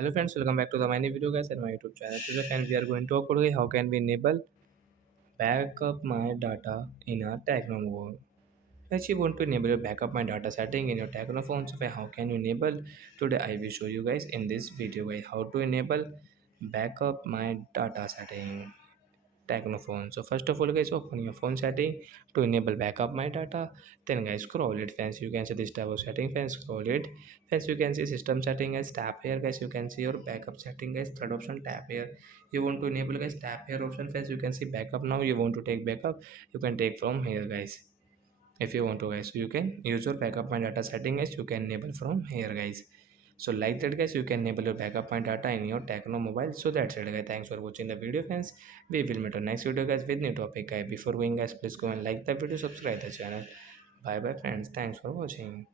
Hello friends, welcome back to the many video guys at my YouTube channel. Today friends, we are going to talk about how can we enable backup my data in a Tecno mode. As you want to enable your backup my data setting in your Tecno phone, so how can you enable? Today I will show you guys in this video guys how to enable backup my data setting. Technophone. So first of all guys, open your phone setting to enable backup my data. Then guys, scroll it friends, you can see this type of setting friends. Scroll it friends, you can see system setting guys. Tap here guys, you can see your backup setting guys. Third option, tap here. You want to enable guys, tap here option friends, you can see backup. Now you want to take backup, you can take from here guys. If you want to guys, so you can use your backup my data setting guys, you can enable from here guys. So like that guys, you can enable your backup and data in your Tecno mobile. So that's it guys, thanks for watching the video friends. We will meet on next video guys with new topic guys. Before going guys, please go and like the video, subscribe the channel. Bye bye friends, thanks for watching.